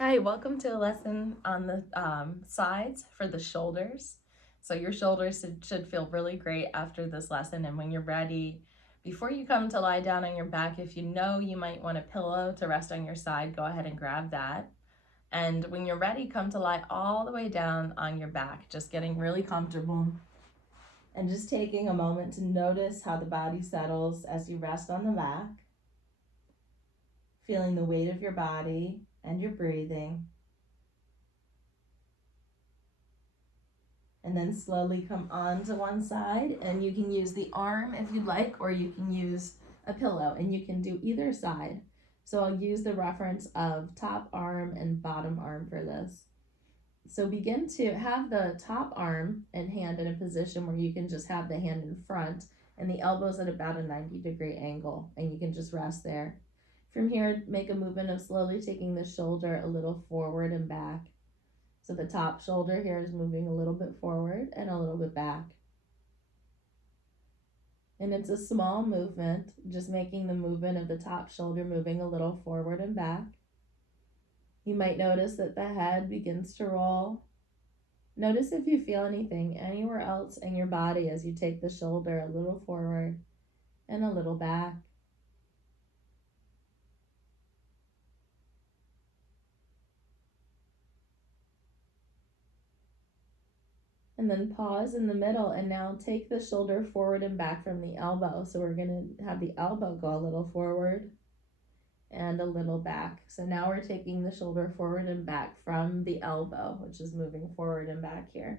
Hi, welcome to a lesson on the sides for the shoulders. So your shoulders should feel really great after this lesson, and when you're ready, before you come to lie down on your back, if you know you might want a pillow to rest on your side, go ahead and grab that. And when you're ready, come to lie all the way down on your back, just getting really comfortable and just taking a moment to notice how the body settles as you rest on the back, feeling the weight of your body and your breathing. And then slowly come onto one side, and you can use the arm if you'd like, or you can use a pillow, and you can do either side. So I'll use the reference of top arm and bottom arm for this. So begin to have the top arm and hand in a position where you can just have the hand in front and the elbows at about a 90-degree angle, and you can just rest there. From here, make a movement of slowly taking the shoulder a little forward and back. So the top shoulder here is moving a little bit forward and a little bit back. And it's a small movement, just making the movement of the top shoulder moving a little forward and back. You might notice that the head begins to roll. Notice if you feel anything anywhere else in your body as you take the shoulder a little forward and a little back. And then pause in the middle, and now take the shoulder forward and back from the elbow. So we're going to have the elbow go a little forward and a little back. So now we're taking the shoulder forward and back from the elbow, which is moving forward and back here.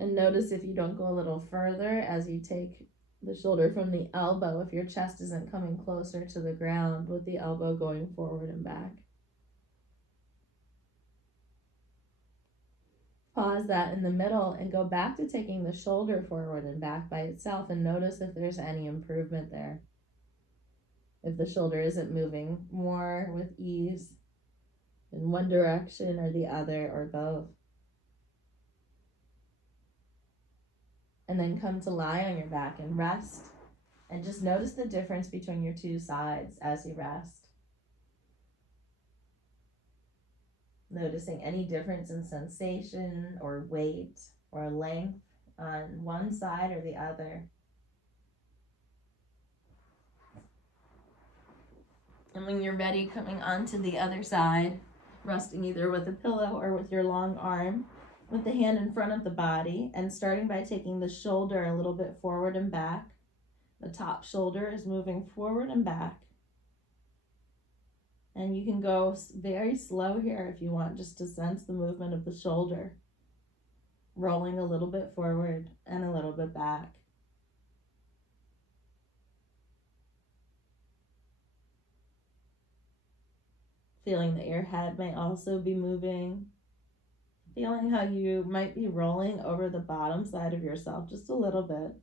And notice if you don't go a little further as you take the shoulder from the elbow, if your chest isn't coming closer to the ground with the elbow going forward and back. Pause that in the middle and go back to taking the shoulder forward and back by itself, and notice if there's any improvement there. If the shoulder isn't moving more with ease in one direction or the other or both. And then come to lie on your back and rest, and just notice the difference between your two sides as you rest. Noticing any difference in sensation or weight or length on one side or the other. And when you're ready, coming onto the other side, resting either with a pillow or with your long arm, with the hand in front of the body, and starting by taking the shoulder a little bit forward and back. The top shoulder is moving forward and back. And you can go very slow here if you want, just to sense the movement of the shoulder, rolling a little bit forward and a little bit back. Feeling that your head may also be moving. Feeling how you might be rolling over the bottom side of yourself just a little bit,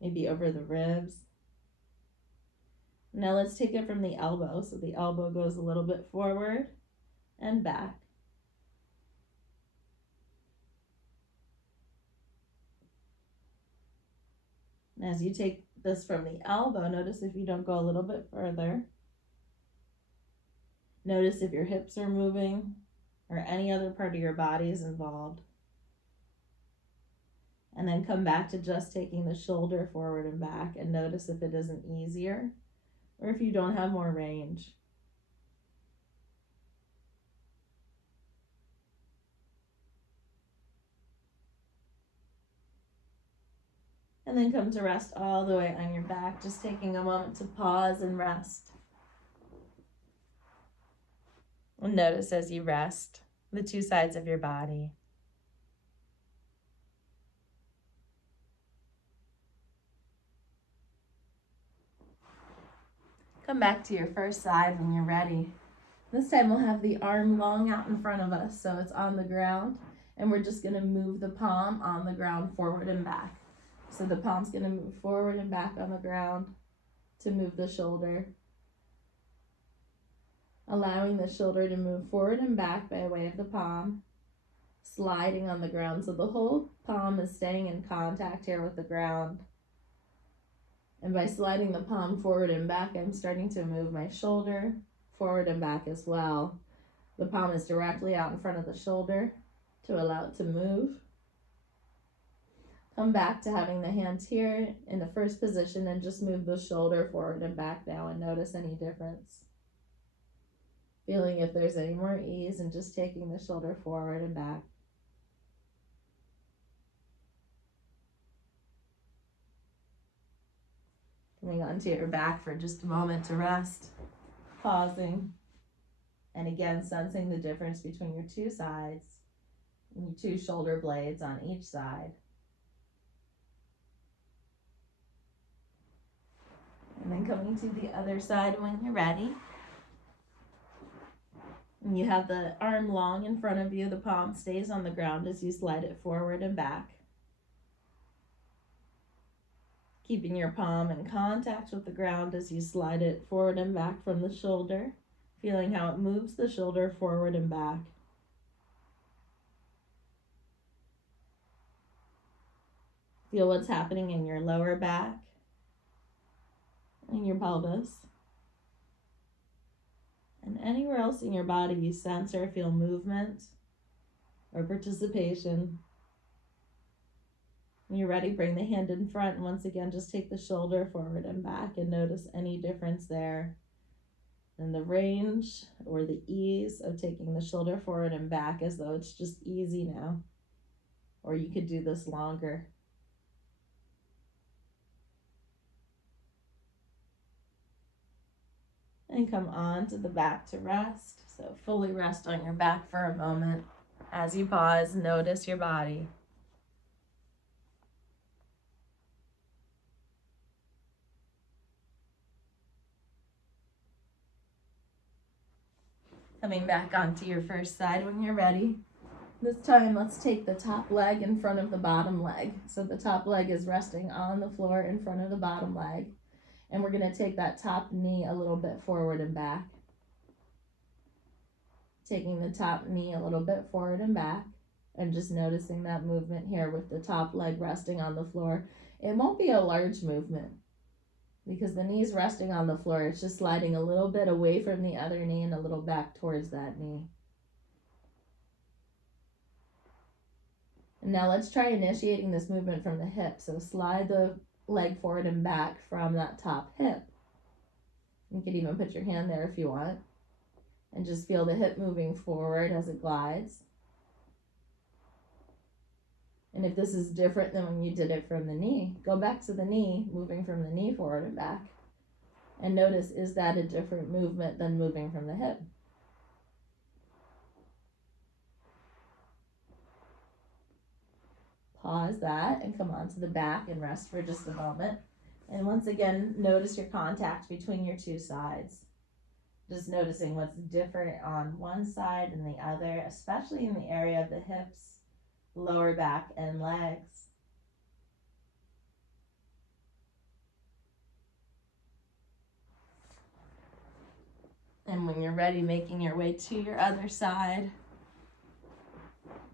maybe over the ribs. Now let's take it from the elbow. So the elbow goes a little bit forward and back. And as you take this from the elbow, notice if you don't go a little bit further. Notice if your hips are moving or any other part of your body is involved. And then come back to just taking the shoulder forward and back, and notice if it isn't easier or if you don't have more range. And then come to rest all the way on your back, just taking a moment to pause and rest. And notice as you rest the two sides of your body. Come back to your first side when you're ready. This time we'll have the arm long out in front of us, so it's on the ground, and we're just gonna move the palm on the ground forward and back. So the palm's gonna move forward and back on the ground to move the shoulder. Allowing the shoulder to move forward and back by way of the palm, sliding on the ground, so the whole palm is staying in contact here with the ground. And by sliding the palm forward and back, I'm starting to move my shoulder forward and back as well. The palm is directly out in front of the shoulder to allow it to move. Come back to having the hands here in the first position and just move the shoulder forward and back now and notice any difference. Feeling if there's any more ease and just taking the shoulder forward and back. Coming onto your back for just a moment to rest. Pausing. And again, sensing the difference between your two sides and your two shoulder blades on each side. And then coming to the other side when you're ready. And you have the arm long in front of you, the palm stays on the ground as you slide it forward and back. Keeping your palm in contact with the ground as you slide it forward and back from the shoulder, feeling how it moves the shoulder forward and back. Feel what's happening in your lower back and your pelvis. And anywhere else in your body you sense or feel movement or participation. When you're ready, bring the hand in front and once again just take the shoulder forward and back and notice any difference there in the range or the ease of taking the shoulder forward and back as though it's just easy now. Or you could do this longer. And come on to the back to rest. So fully rest on your back for a moment. As you pause, notice your body. Coming back onto your first side when you're ready. This time, let's take the top leg in front of the bottom leg. So the top leg is resting on the floor in front of the bottom leg. And we're going to take that top knee a little bit forward and back. Taking the top knee a little bit forward and back. And just noticing that movement here with the top leg resting on the floor. It won't be a large movement because the knee's resting on the floor. It's just sliding a little bit away from the other knee and a little back towards that knee. And now let's try initiating this movement from the hip. So slide the leg forward and back from that top hip. You could even put your hand there if you want. And just feel the hip moving forward as it glides. And if this is different than when you did it from the knee, go back to the knee, moving from the knee forward and back. And notice, is that a different movement than moving from the hip? Pause that and come on to the back and rest for just a moment. And once again, notice your contact between your two sides. Just noticing what's different on one side and the other, especially in the area of the hips, lower back, and legs. And when you're ready, making your way to your other side.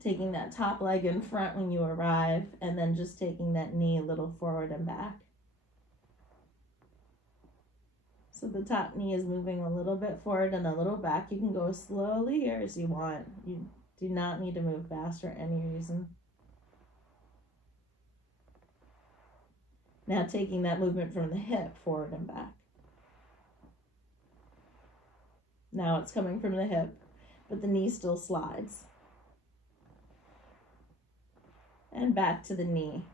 Taking that top leg in front when you arrive, and then just taking that knee a little forward and back. So the top knee is moving a little bit forward and a little back. You can go as slowly here as you want. You do not need to move fast for any reason. Now taking that movement from the hip forward and back. Now it's coming from the hip, but the knee still slides. And back to the knee.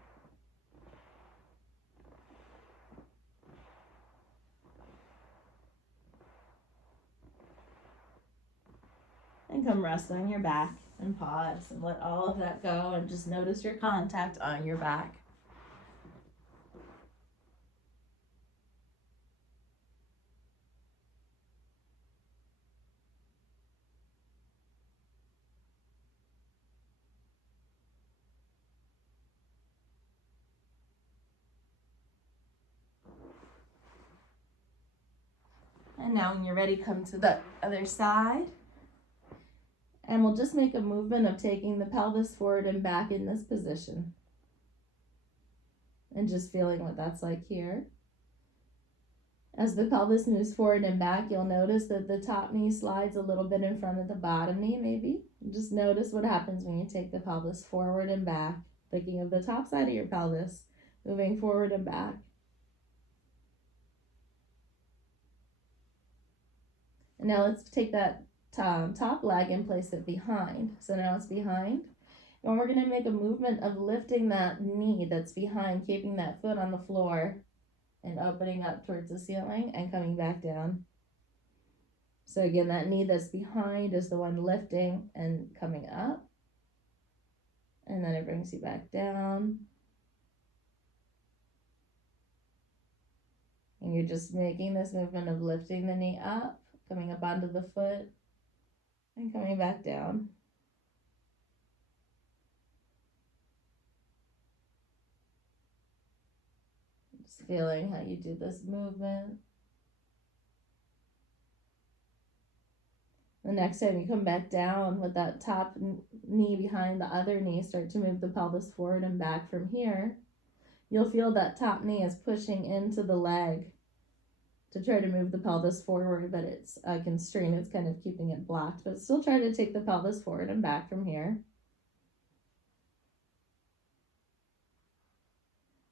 And come rest on your back and pause and let all of that go and just notice your contact on your back. And now when you're ready, come to the other side. And we'll just make a movement of taking the pelvis forward and back in this position. And just feeling what that's like here. As the pelvis moves forward and back, you'll notice that the top knee slides a little bit in front of the bottom knee, maybe. Just notice what happens when you take the pelvis forward and back, thinking of the top side of your pelvis, moving forward and back. And now let's take that top leg and place it behind. So now it's behind. And we're going to make a movement of lifting that knee that's behind, keeping that foot on the floor, and opening up towards the ceiling and coming back down. So again, that knee that's behind is the one lifting and coming up. And then it brings you back down. And you're just making this movement of lifting the knee up, coming up onto the foot, and coming back down. Just feeling how you do this movement. The next time you come back down with that top knee behind the other knee, start to move the pelvis forward and back from here. You'll feel that top knee is pushing into the leg to try to move the pelvis forward, but it's a constraint. It's kind of keeping it blocked, but still try to take the pelvis forward and back from here.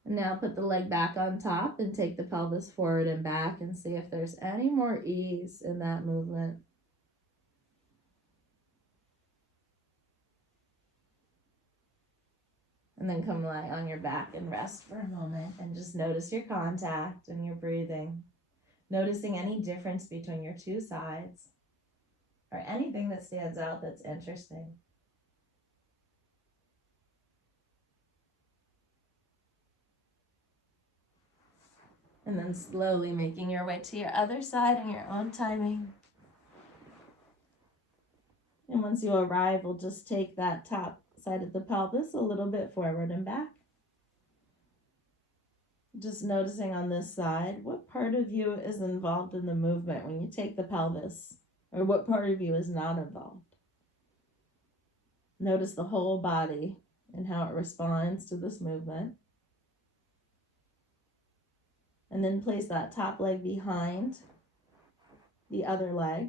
And now put the leg back on top and take the pelvis forward and back and see if there's any more ease in that movement. And then come lie on your back and rest for a moment and just notice your contact and your breathing. Noticing any difference between your two sides or anything that stands out that's interesting. And then slowly making your way to your other side in your own timing. And once you arrive, we'll just take that top side of the pelvis a little bit forward and back. Just noticing on this side, what part of you is involved in the movement when you take the pelvis, or what part of you is not involved. Notice the whole body and how it responds to this movement. And then place that top leg behind the other leg.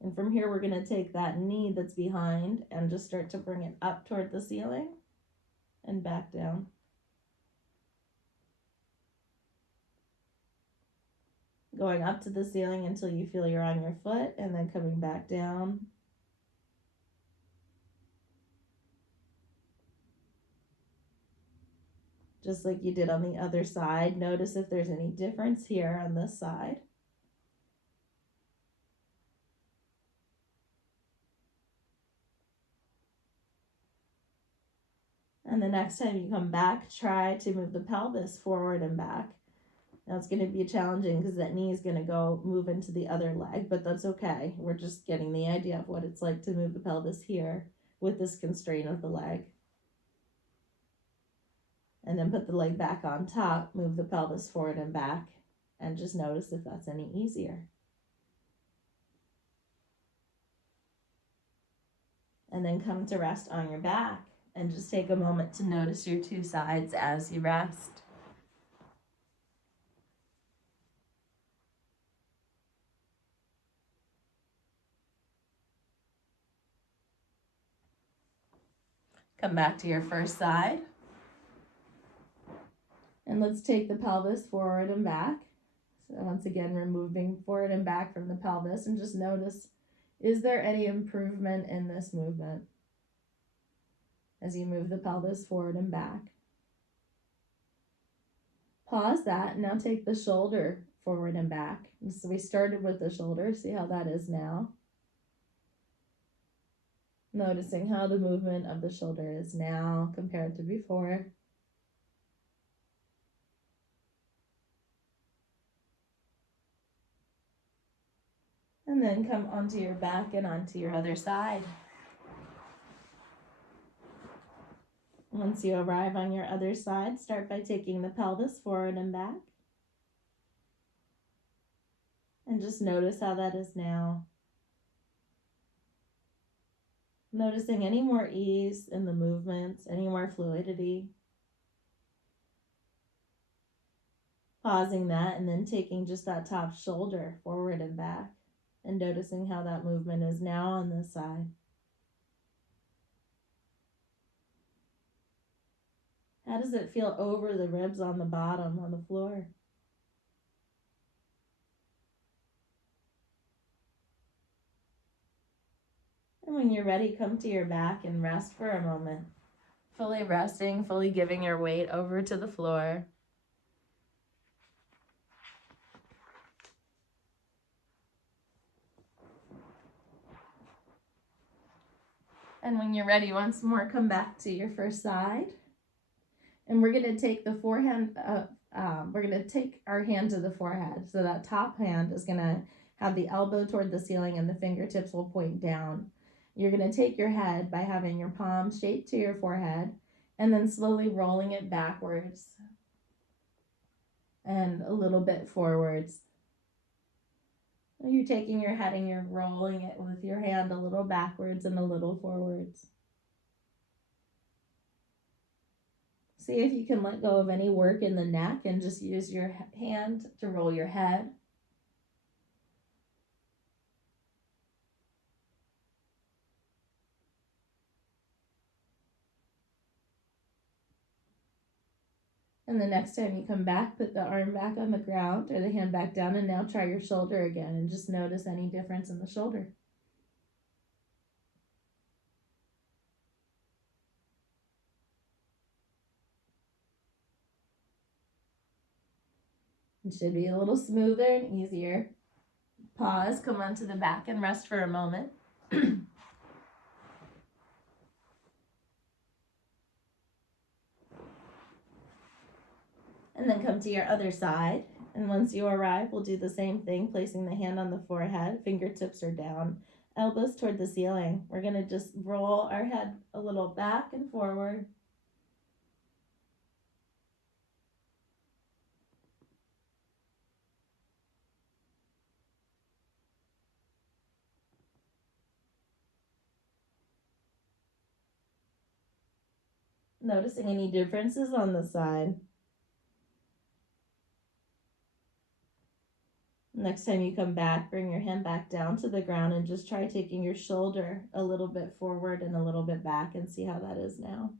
And from here, we're going to take that knee that's behind and just start to bring it up toward the ceiling and back down. Going up to the ceiling until you feel you're on your foot, and then coming back down. Just like you did on the other side. Notice if there's any difference here on this side. And the next time you come back, try to move the pelvis forward and back. Now it's going to be challenging because that knee is going to go move into the other leg, but that's okay. We're just getting the idea of what it's like to move the pelvis here with this constraint of the leg. And then put the leg back on top, move the pelvis forward and back, and just notice if that's any easier. And then come to rest on your back. And just take a moment to notice your two sides as you rest. Come back to your first side. And let's take the pelvis forward and back. So once again, we're moving forward and back from the pelvis, and just notice, is there any improvement in this movement as you move the pelvis forward and back? Pause that, and now take the shoulder forward and back. And so we started with the shoulder, see how that is now. Noticing how the movement of the shoulder is now compared to before. And then come onto your back and onto your other side. Once you arrive on your other side, start by taking the pelvis forward and back. And just notice how that is now. Noticing any more ease in the movements, any more fluidity. Pausing that and then taking just that top shoulder forward and back and noticing how that movement is now on this side. How does it feel over the ribs on the bottom, on the floor? And when you're ready, come to your back and rest for a moment. Fully resting, fully giving your weight over to the floor. And when you're ready, once more, come back to your first side. And we're going to take the forehand, we're going to take our hand to the forehead. So that top hand is going to have the elbow toward the ceiling and the fingertips will point down. You're going to take your head by having your palm straight to your forehead and then slowly rolling it backwards and a little bit forwards. You're taking your head and you're rolling it with your hand a little backwards and a little forwards. See if you can let go of any work in the neck and just use your hand to roll your head. And the next time you come back, put the arm back on the ground or the hand back down, and now try your shoulder again and just notice any difference in the shoulder. It should be a little smoother and easier. Pause, come onto the back and rest for a moment. And then come to your other side. And once you arrive, we'll do the same thing, placing the hand on the forehead, fingertips are down, elbows toward the ceiling. We're going to just roll our head a little back and forward. Noticing any differences on the side. Next time you come back, bring your hand back down to the ground and just try taking your shoulder a little bit forward and a little bit back and see how that is now.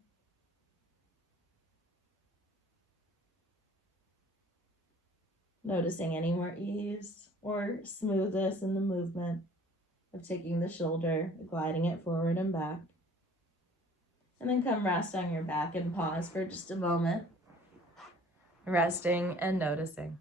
Noticing any more ease or smoothness in the movement of taking the shoulder, gliding it forward and back. And then come rest on your back and pause for just a moment, resting and noticing.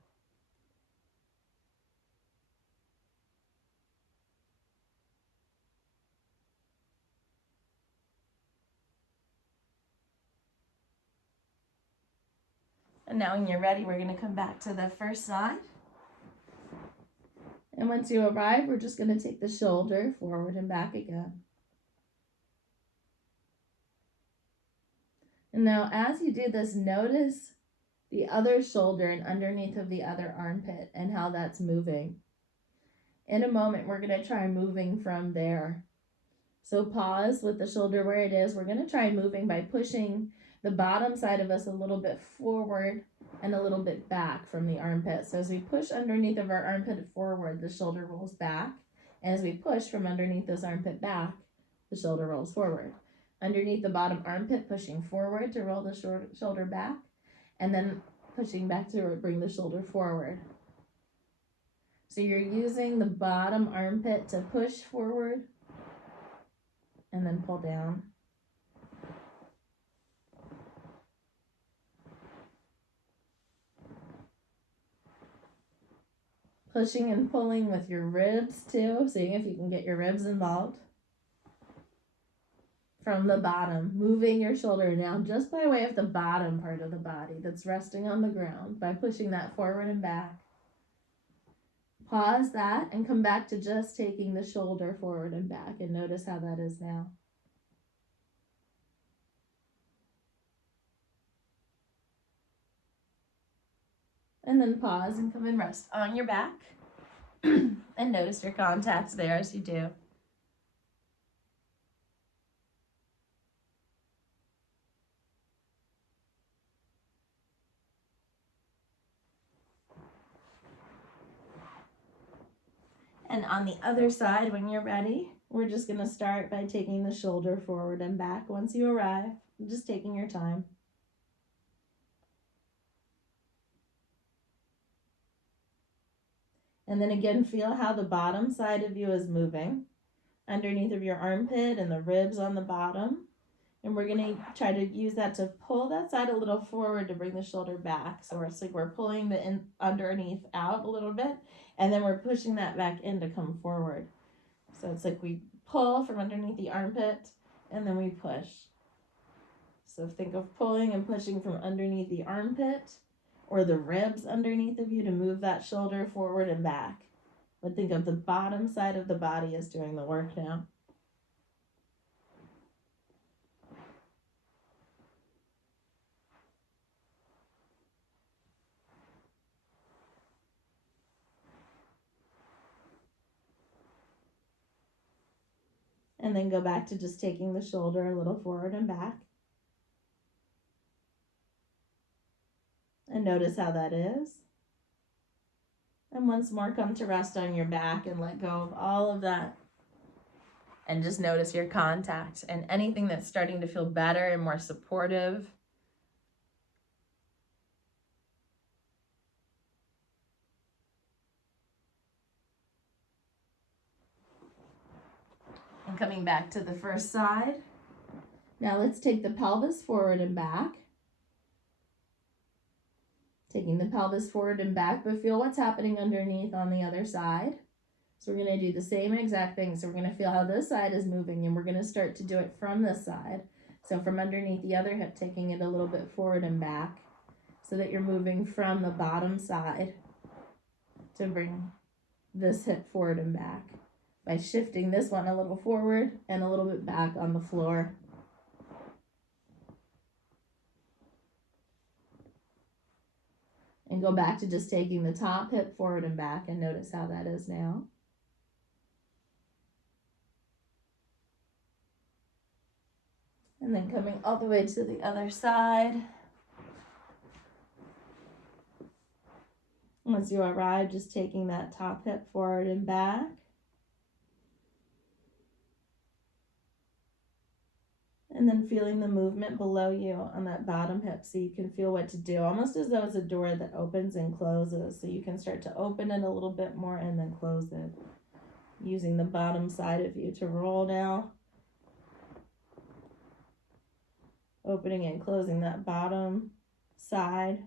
And now when you're ready, we're going to come back to the first side. And once you arrive, we're just going to take the shoulder forward and back again. And now as you do this, notice the other shoulder and underneath of the other armpit and how that's moving. In a moment, we're going to try moving from there. So pause with the shoulder where it is. We're going to try moving by pushing the bottom side of us a little bit forward and a little bit back from the armpit. So as we push underneath of our armpit forward, the shoulder rolls back. And as we push from underneath this armpit back, the shoulder rolls forward. Underneath the bottom armpit, pushing forward to roll the shoulder back, and then pushing back to bring the shoulder forward. So you're using the bottom armpit to push forward and then pull down. Pushing and pulling with your ribs too, seeing if you can get your ribs involved. From the bottom, moving your shoulder down just by way of the bottom part of the body that's resting on the ground by pushing that forward and back. Pause that and come back to just taking the shoulder forward and back and notice how that is now. And then pause and come and rest on your back and notice your contacts there as you do. And on the other side, when you're ready, we're just gonna start by taking the shoulder forward and back once you arrive, just taking your time. And then again, feel how the bottom side of you is moving underneath of your armpit and the ribs on the bottom. And we're gonna try to use that to pull that side a little forward to bring the shoulder back. So it's like we're pulling the underneath out a little bit, and then we're pushing that back in to come forward. So it's like we pull from underneath the armpit, and then we push. So think of pulling and pushing from underneath the armpit or the ribs underneath of you to move that shoulder forward and back. But think of the bottom side of the body as doing the work now. And then go back to just taking the shoulder a little forward and back. And notice how that is. And once more, come to rest on your back and let go of all of that. And just notice your contact and anything that's starting to feel better and more supportive. And coming back to the first side. Now let's take the pelvis forward and back. Taking the pelvis forward and back, but feel what's happening underneath on the other side. So we're going to do the same exact thing. So we're going to feel how this side is moving, and we're going to start to do it from this side. So from underneath the other hip, taking it a little bit forward and back so that you're moving from the bottom side to bring this hip forward and back by shifting this one a little forward and a little bit back on the floor. And go back to just taking the top hip forward and back and notice how that is now. And then coming all the way to the other side. Once you arrive, just taking that top hip forward and back. And then feeling the movement below you on that bottom hip so you can feel what to do, almost as though it's a door that opens and closes. So you can start to open it a little bit more and then close it. Using the bottom side of you to roll now. Opening and closing that bottom side.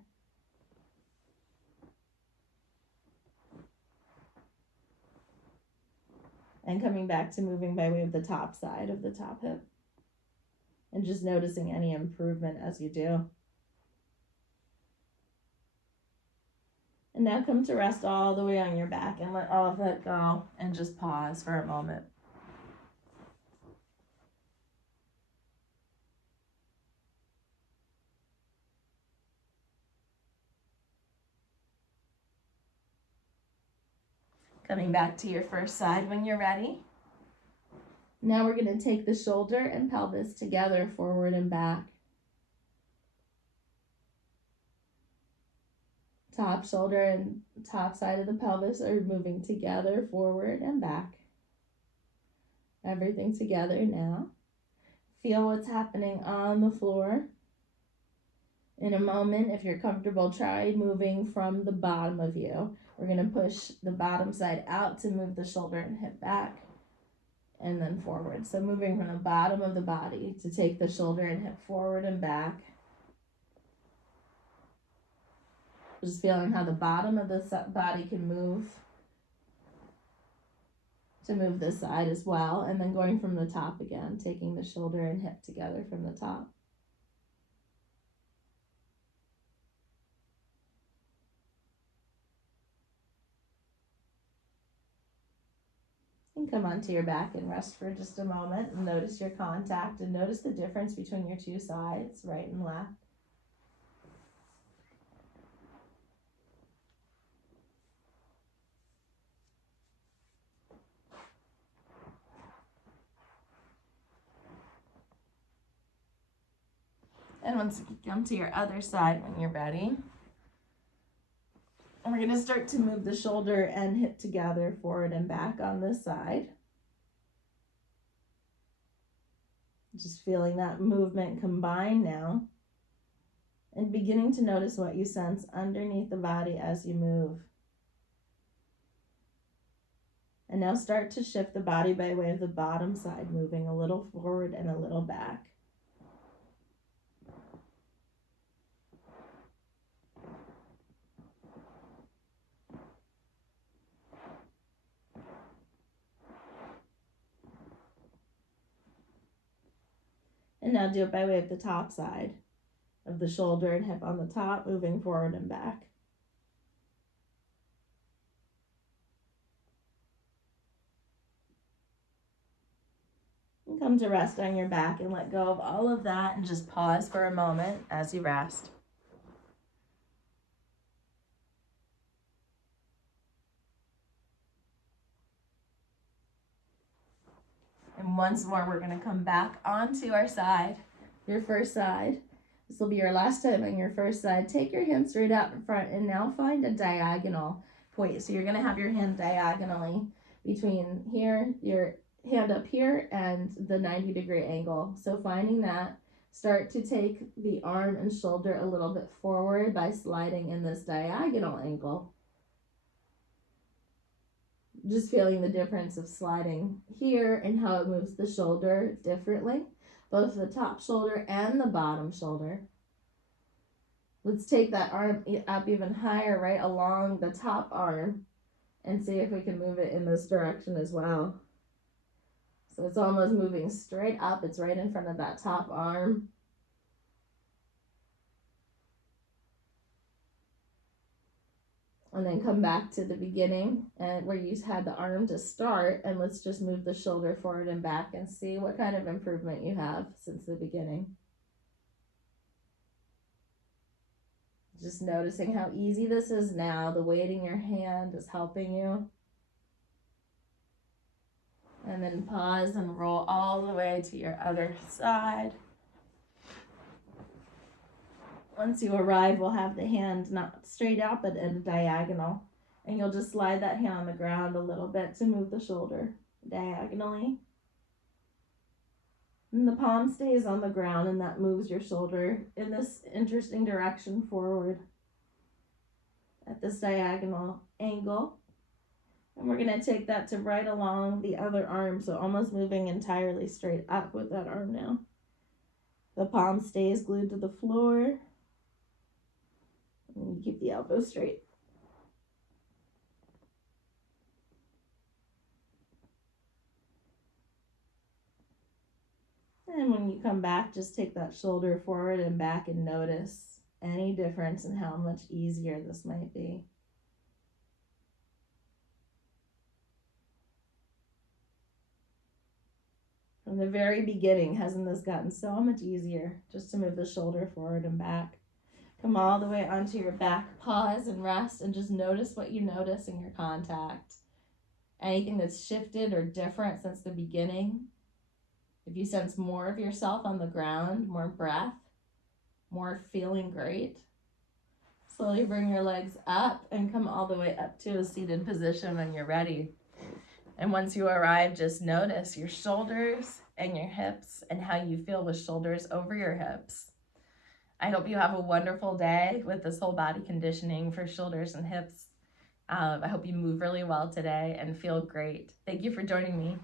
And coming back to moving by way of the top side of the top hip. And just noticing any improvement as you do. And now come to rest all the way on your back and let all of that go and just pause for a moment. Coming back to your first side when you're ready. Now we're going to take the shoulder and pelvis together forward and back. Top shoulder and top side of the pelvis are moving together forward and back. Everything together now. Feel what's happening on the floor. In a moment, if you're comfortable, try moving from the bottom of you. We're going to push the bottom side out to move the shoulder and hip back. And then forward. So moving from the bottom of the body to take the shoulder and hip forward and back. Just feeling how the bottom of the body can move to move this side as well. And then going from the top again, taking the shoulder and hip together from the top. And come onto your back and rest for just a moment and notice your contact and notice the difference between your two sides, right and left. And once you come to your other side when you're ready, we're going to start to move the shoulder and hip together, forward and back on this side. Just feeling that movement combine now, and beginning to notice what you sense underneath the body as you move. And now start to shift the body by way of the bottom side, moving a little forward and a little back. And now do it by way of the top side of the shoulder and hip on the top, moving forward and back. And come to rest on your back and let go of all of that and just pause for a moment as you rest. And once more, we're going to come back onto our side, your first side. This will be your last time on your first side. Take your hand straight out in front and now find a diagonal point. So you're going to have your hand diagonally between here, your hand up here, and the 90-degree angle. So finding that, start to take the arm and shoulder a little bit forward by sliding in this diagonal angle. Just feeling the difference of sliding here and how it moves the shoulder differently, both the top shoulder and the bottom shoulder. Let's take that arm up even higher, right along the top arm, and see if we can move it in this direction as well. So it's almost moving straight up. It's right in front of that top arm. And then come back to the beginning and where you had the arm to start, and let's just move the shoulder forward and back and see what kind of improvement you have since the beginning. Just noticing how easy this is now. The weight in your hand is helping you. And then pause and roll all the way to your other side. Once you arrive, we'll have the hand not straight out, but in a diagonal. And you'll just slide that hand on the ground a little bit to move the shoulder diagonally. And the palm stays on the ground, and that moves your shoulder in this interesting direction forward at this diagonal angle. And we're going to take that to right along the other arm, so almost moving entirely straight up with that arm now. The palm stays glued to the floor. And you keep the elbow straight. And when you come back, just take that shoulder forward and back and notice any difference in how much easier this might be. From the very beginning, hasn't this gotten so much easier just to move the shoulder forward and back? Come all the way onto your back, pause and rest, and just notice what you notice in your contact. Anything that's shifted or different since the beginning. If you sense more of yourself on the ground, more breath, more feeling great, slowly bring your legs up and come all the way up to a seated position when you're ready. And once you arrive, just notice your shoulders and your hips and how you feel with shoulders over your hips. I hope you have a wonderful day with this whole body conditioning for shoulders and hips. I hope you move really well today and feel great. Thank you for joining me.